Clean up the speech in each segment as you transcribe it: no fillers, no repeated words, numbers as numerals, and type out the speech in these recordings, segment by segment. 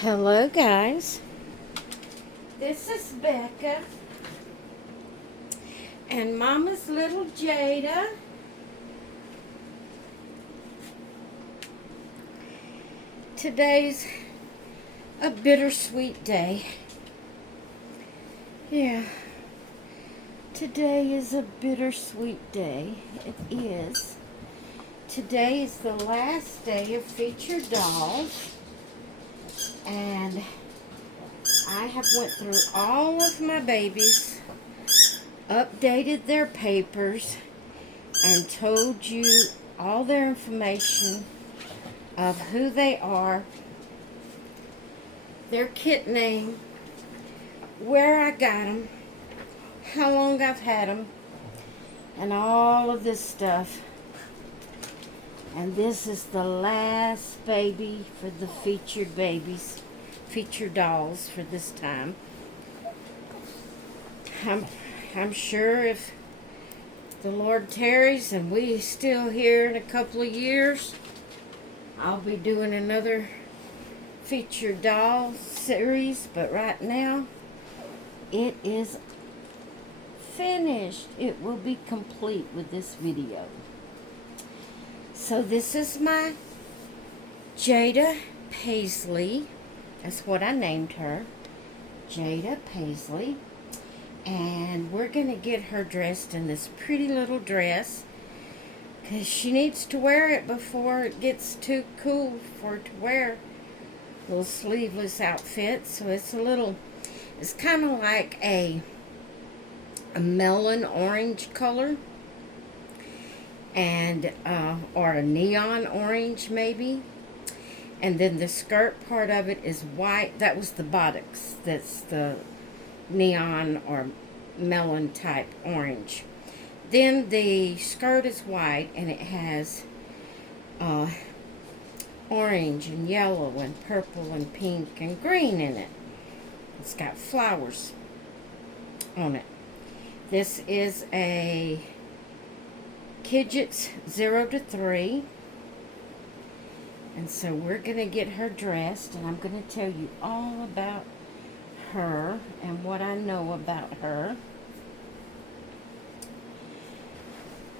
Hello guys, this is Becca and Mama's little Jada. Today's a bittersweet day. Yeah, today is a bittersweet day. It is. Today is the last day of featured dolls. And I have went through all of my babies, updated their papers, and told you all their information of who they are, their kit name, where I got them, how long I've had them, and all of this stuff. And this is the last baby for the featured babies, featured dolls for this time. I'm sure if the Lord tarries and we still here in a couple of years, I'll be doing another featured doll series. But right now, it is finished. It will be complete with this video. So this is my Jada Paisley. That's what I named her. Jada Paisley. And we're going to get her dressed in this pretty little dress, because she needs to wear it before it gets too cool for her to wear little sleeveless outfit. So it's it's kind of like a melon orange color. And or a neon orange maybe. And then the skirt part of it is white. That was the buttocks. That's the neon or melon type orange. Then the skirt is white and it has orange and yellow and purple and pink and green in it. It's got flowers on it. This is a Kidgets 0 to 3. And so we're going to get her dressed, and I'm going to tell you all about her and what I know about her.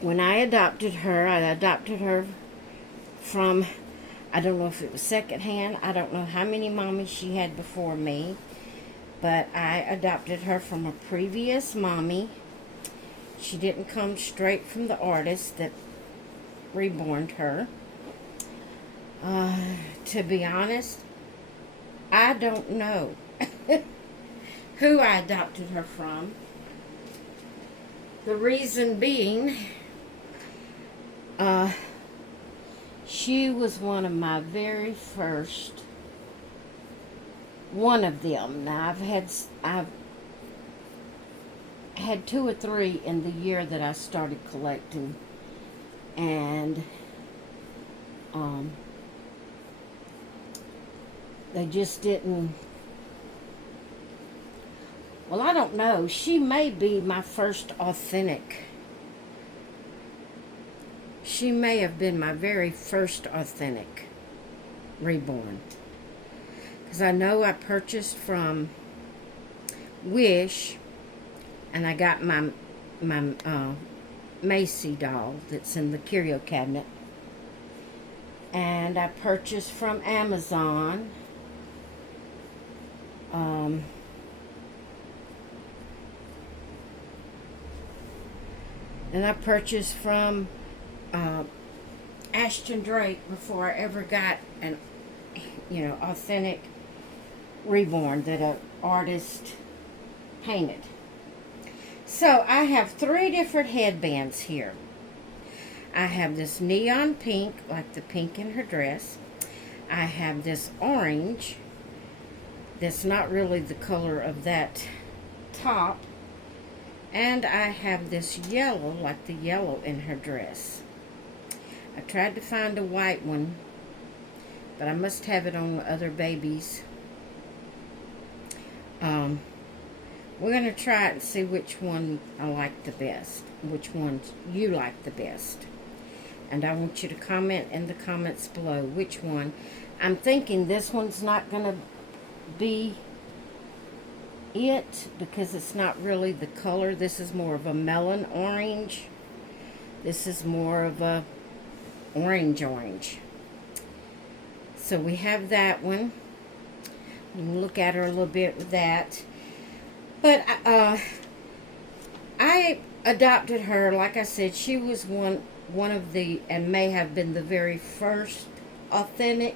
When I adopted her from, I don't know if it was secondhand. I don't know how many mommies she had before me, but I adopted her from a previous mommy. She didn't come straight from the artist that reborned her. To be honest, I don't know who I adopted her from. The reason being, she was one of my very first, one of them. Now I've had 2 or 3 in the year that I started collecting, and they just didn't, well, I don't know, she may be my first authentic. She may have been my very first authentic reborn, because I know I purchased from Wish. And I got my Macy doll that's in the curio cabinet. And I purchased from Amazon. And I purchased from Ashton Drake before I ever got an, authentic reborn that an artist painted. So I have 3 different headbands here. I have this neon pink, like the pink in her dress. I have this orange that's not really the color of that top. And I have this yellow, like the yellow in her dress. I tried to find a white one, but I must have it on other babies. We're going to try it and see which one I like the best, which ones you like the best. And I want you to comment in the comments below which one. I'm thinking this one's not going to be it because it's not really the color. This is more of a melon orange. This is more of a orange. So we have that one. You can look at her a little bit with that. But I adopted her, like I said, she was one of the, and may have been the very first authentic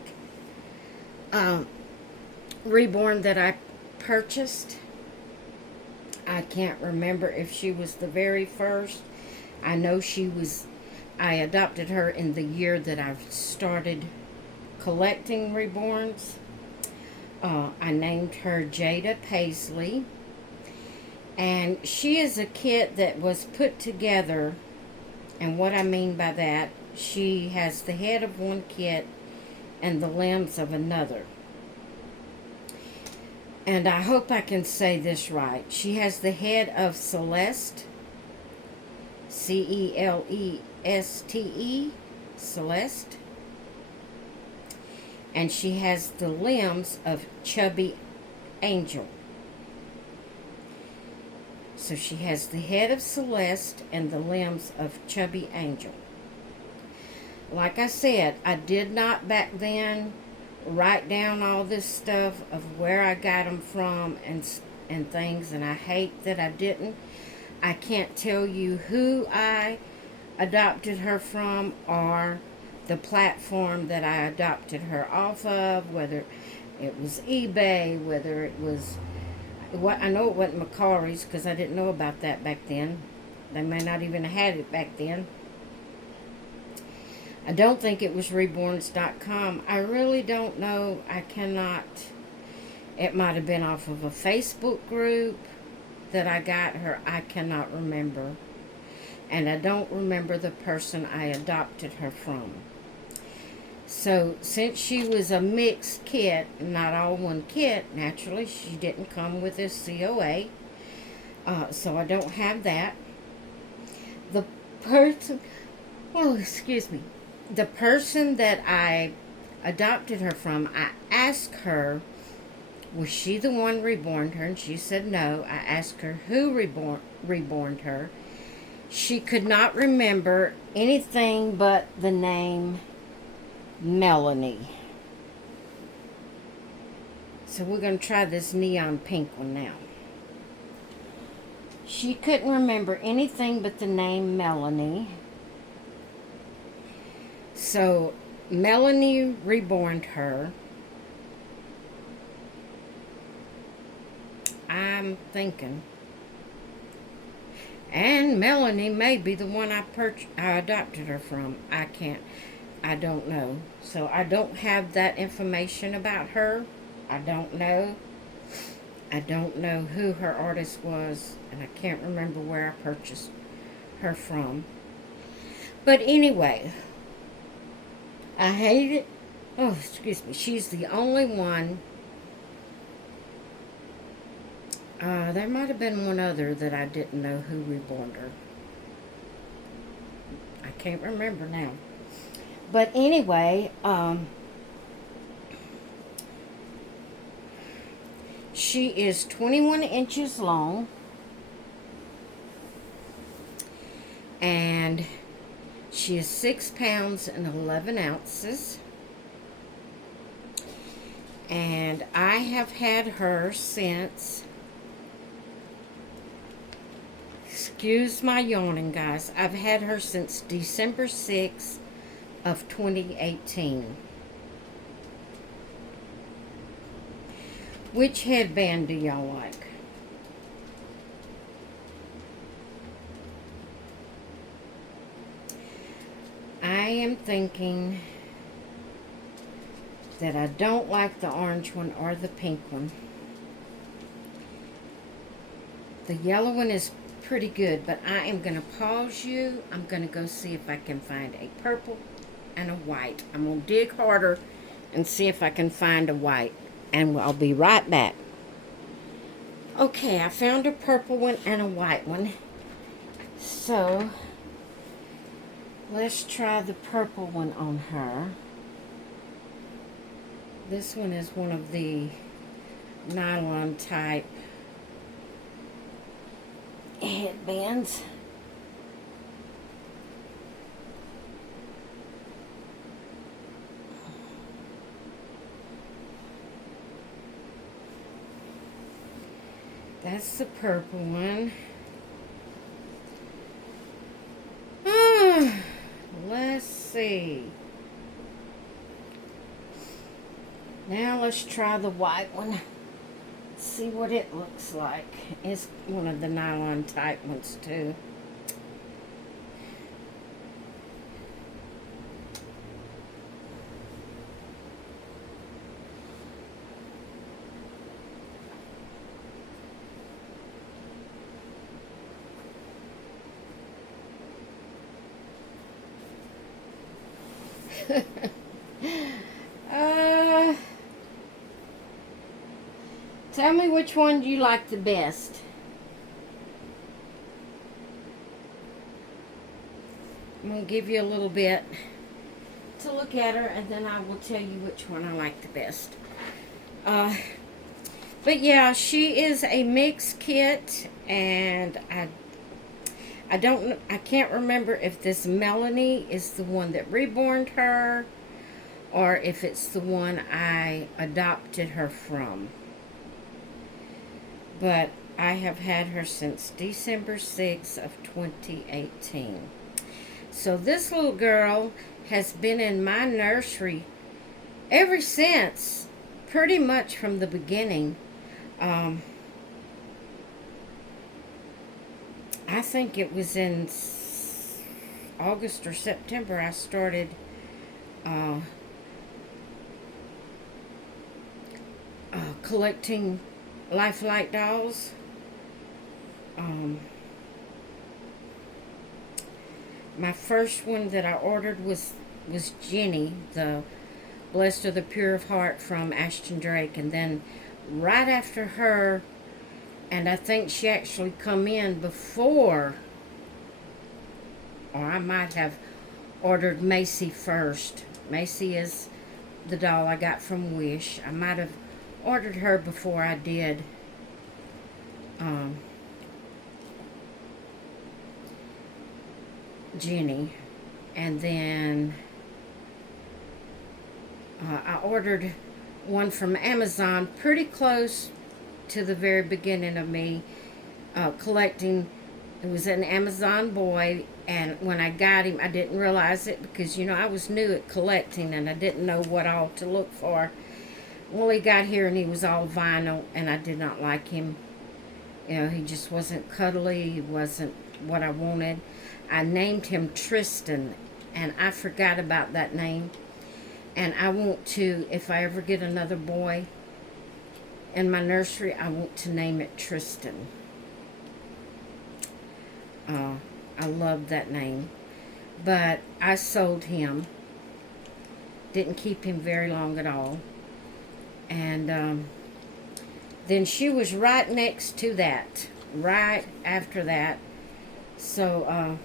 reborn that I purchased. I can't remember if she was the very first. I know she was. I adopted her in the year that I started collecting reborns. I named her Jada Paisley. And she is a kit that was put together. And what I mean by that, she has the head of one kit and the limbs of another. And I hope I can say this right. She has the head of Celeste, Celeste, Celeste. And she has the limbs of Chubby Angel. So she has the head of Celeste and the limbs of Chubby Angel. Like I said, I did not back then write down all this stuff of where I got them from and things, and I hate that I didn't. I can't tell you who I adopted her from or the platform that I adopted her off of, whether it was eBay, whether it was, I know it wasn't Macari's because I didn't know about that back then. They may not even have had it back then. I don't think it was reborns.com. I really don't know. I cannot. It might have been off of a Facebook group that I got her. I cannot remember. And I don't remember the person I adopted her from. So, since she was a mixed kit, not all one kit, naturally, she didn't come with a COA. So, I don't have that. The person, the person that I adopted her from, I asked her, was she the one reborn her? And she said no. I asked her who reborn her. She could not remember anything but the name Melanie. So we're going to try this neon pink one now. She couldn't remember anything but the name Melanie. So Melanie reborned her. I'm thinking. And Melanie may be the one I adopted her from. I don't know. So I don't have that information about her. I don't know. I don't know who her artist was. And I can't remember where I purchased her from. But anyway, I hate it. Oh, excuse me. She's the only one. There might have been one other that I didn't know who reborn her. I can't remember now. But anyway, she is 21 inches long. And she is 6 pounds and 11 ounces. And I have had her since, excuse my yawning, guys. I've had her since December 6th of 2018. Which headband do y'all like? I am thinking that I don't like the orange one or the pink one. The yellow one is pretty good, but I am going to pause you. I'm going to go see if I can find a purple and a white. I'm going to dig harder and see if I can find a white, and I'll be right back. Okay, I found a purple one and a white one. So, let's try the purple one on her. This one is one of the nylon type headbands. That's the purple one. Let's see. Now let's try the white one. See what it looks like. It's one of the nylon type ones too. Tell me which one you like the best. I'm going to give you a little bit to look at her, and then I will tell you which one I like the best. But yeah, she is a mixed kit, and I can't remember if this Melanie is the one that reborned her, or if it's the one I adopted her from. But I have had her since December 6th of 2018. So this little girl has been in my nursery ever since, pretty much from the beginning. I think it was in August or September I started collecting Lifelike dolls. My first one that I ordered was Jenny, the Blessed of the Pure of Heart from Ashton Drake, and then right after her, and I think she actually come in before, or I might have ordered Macy first. Macy is the doll I got from Wish. I might have ordered her before I did Jenny, and then I ordered one from Amazon pretty close to the very beginning of me collecting. It was an Amazon boy, and when I got him I didn't realize it because, you know, I was new at collecting and I didn't know what all to look for. Well, he got here and he was all vinyl, and I did not like him. You know, he just wasn't cuddly. He wasn't what I wanted. I named him Tristan, and I forgot about that name. And I want to, if I ever get another boy in my nursery, I want to name it Tristan. I love that name. But I sold him. Didn't keep him very long at all. And then she was right next to that, right after that. So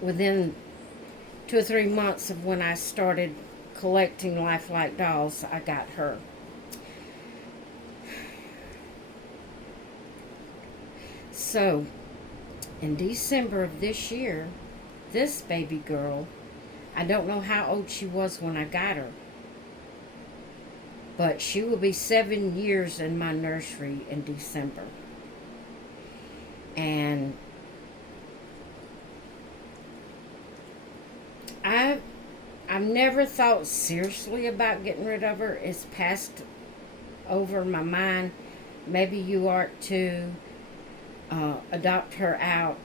within 2 or 3 months of when I started collecting Lifelike dolls, I got her. So in December of this year, this baby girl, I don't know how old she was when I got her, but she will be 7 years in my nursery in December. And I've never thought seriously about getting rid of her. It's passed over my mind. Maybe you are too. Adopt her out.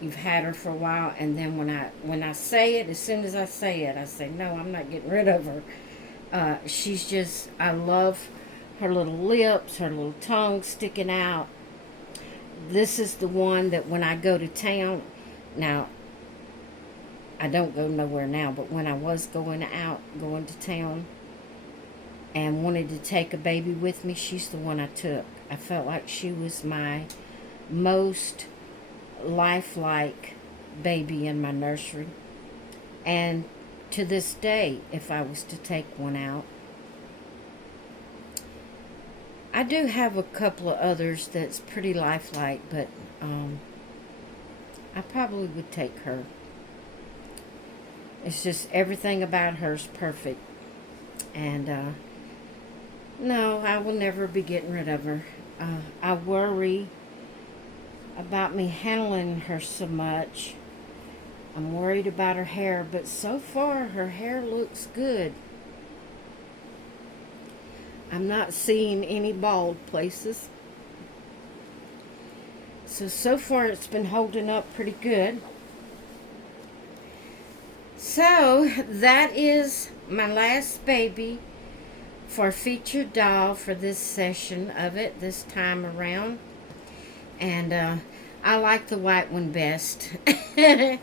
You've had her for a while, and then when I say it, as soon as I say it, I say, no, I'm not getting rid of her. She's just, I love her little lips, her little tongue sticking out. This is the one that when I go to town, now, I don't go nowhere now, but when I was going to town, and wanted to take a baby with me, she's the one I took. I felt like she was my most lifelike baby in my nursery. And to this day, if I was to take one out, I do have a couple of others that's pretty lifelike, but I probably would take her. It's just everything about her's perfect. And no, I will never be getting rid of her. I worry about me handling her so much. I'm worried about her hair, but so far her hair looks good. I'm not seeing any bald places. So far it's been holding up pretty good. So that is my last baby for featured doll for this session of it this time around. And I like the white one best. I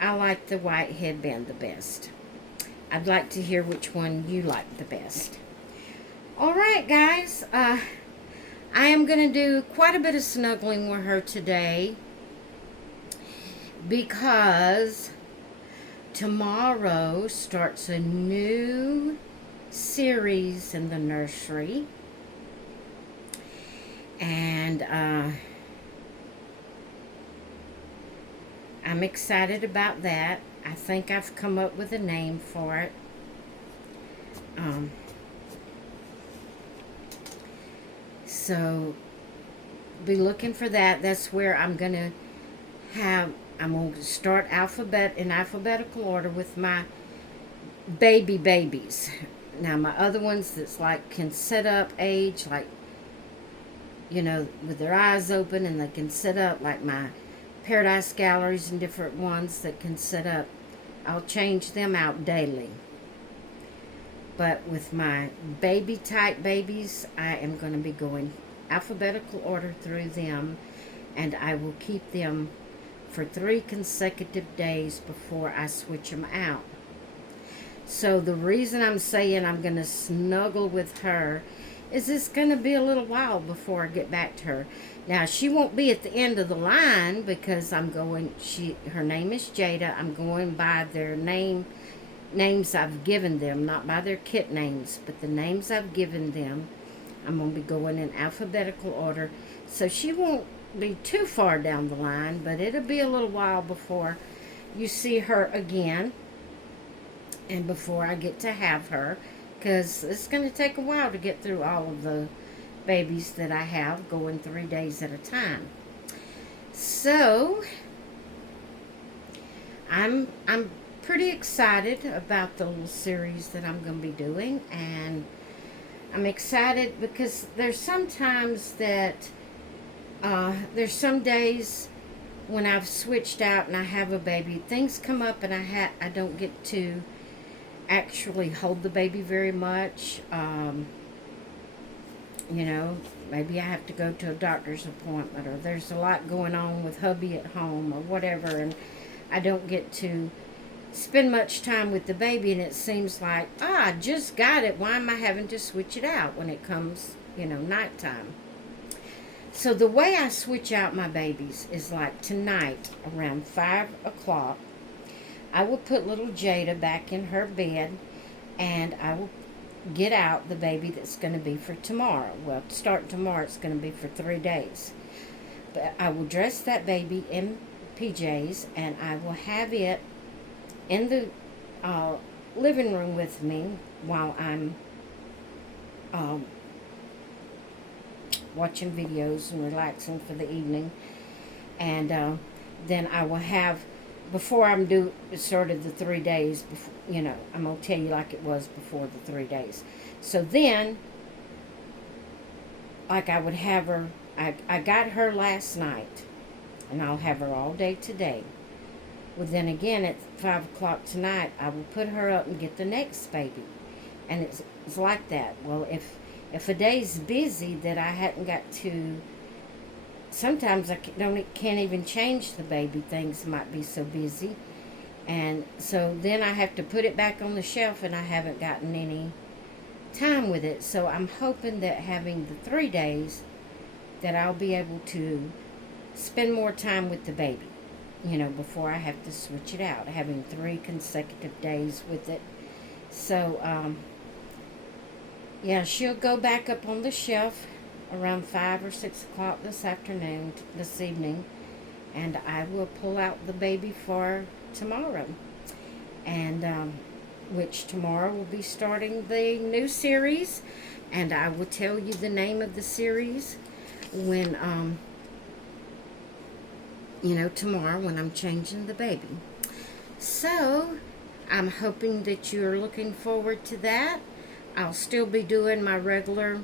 like the white headband the best. I'd like to hear which one you like the best. Alright guys, I am going to do quite a bit of snuggling with her today because tomorrow starts a new series in the nursery. And I'm excited about that. I think I've come up with a name for it. So be looking for that. That's where I'm going to start in alphabetical order with my babies. Now my other ones that's like can sit up age, like, you know, with their eyes open and they can sit up, like my Paradise Galleries and different ones that can sit up. I'll change them out daily. But with my baby type babies, I am going to be going alphabetical order through them, and I will keep them for 3 consecutive days before I switch them out. So the reason I'm saying I'm going to snuggle with her is it's going to be a little while before I get back to her. Now, she won't be at the end of the line because her name is Jada. I'm going by their names I've given them, not by their kit names, but the names I've given them. I'm going to be going in alphabetical order. So she won't be too far down the line, but it'll be a little while before you see her again and before I get to have her, because it's going to take a while to get through all of the babies that I have, going 3 days at a time. So I'm pretty excited about the little series that I'm going to be doing, and I'm excited because there's sometimes that there's some days when I've switched out and I have a baby, things come up and I don't get to actually hold the baby very much. You know, maybe I have to go to a doctor's appointment, or there's a lot going on with hubby at home or whatever, and I don't get to spend much time with the baby, and it seems like, I just got it. Why am I having to switch it out when it comes, you know, nighttime? So the way I switch out my babies is like tonight around 5 o'clock, I will put little Jada back in her bed, and I will get out the baby that's going to be for tomorrow. Well, to start tomorrow, it's going to be for 3 days. But I will dress that baby in PJs, and I will have it in the living room with me while I'm watching videos and relaxing for the evening. And then I will have, before I'm started the 3 days, before, you know, I'm going to tell you like it was before the 3 days. So then, like I would have her, I got her last night, and I'll have her all day today. Well, then again, at 5 o'clock tonight, I will put her up and get the next baby. And it's like that. Well, if a day's busy that I hadn't got to, sometimes I can't even change the baby. Things might be so busy. And so then I have to put it back on the shelf, and I haven't gotten any time with it. So I'm hoping that having the 3 days, that I'll be able to spend more time with the baby, you know, before I have to switch it out, having 3 consecutive days with it. So Yeah, she'll go back up on the shelf around 5 or 6 o'clock this evening, and I will pull out the baby for tomorrow. And which tomorrow will be starting the new series, and I will tell you the name of the series when tomorrow when I'm changing the baby. So I'm hoping that you're looking forward to that. I'll still be doing my regular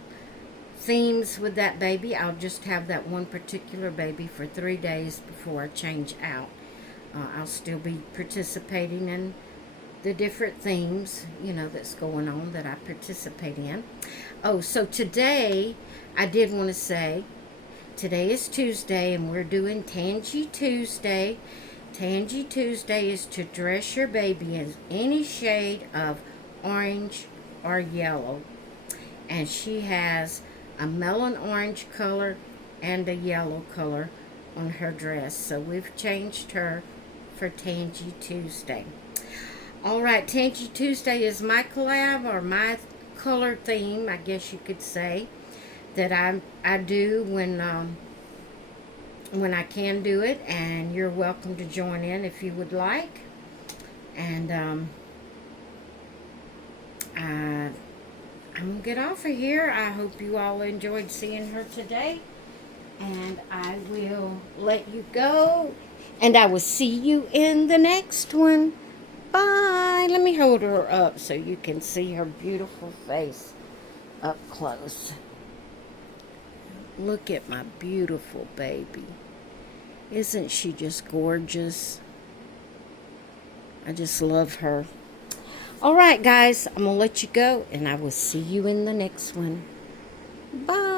themes with that baby. I'll just have that one particular baby for 3 days before I change out. I'll still be participating in the different themes, that's going on that I participate in. Oh, so today, I did want to say, today is Tuesday, and we're doing Tangi Tuesday. Tangi Tuesday is to dress your baby in any shade of orange or yellow. And she has a melon orange color and a yellow color on her dress. So we've changed her for Tangi Tuesday. All right, Tangi Tuesday is my collab, or my color theme, I guess you could say, that I do when I can do it, and you're welcome to join in if you would like. And I'm gonna get off of here. I hope you all enjoyed seeing her today, and I will let you go, and I will see you in the next one. Bye. Let me hold her up so you can see her beautiful face up close. Look at my beautiful baby. Isn't she just gorgeous? I just love her. All right, guys, I'm going to let you go, and I will see you in the next one. Bye.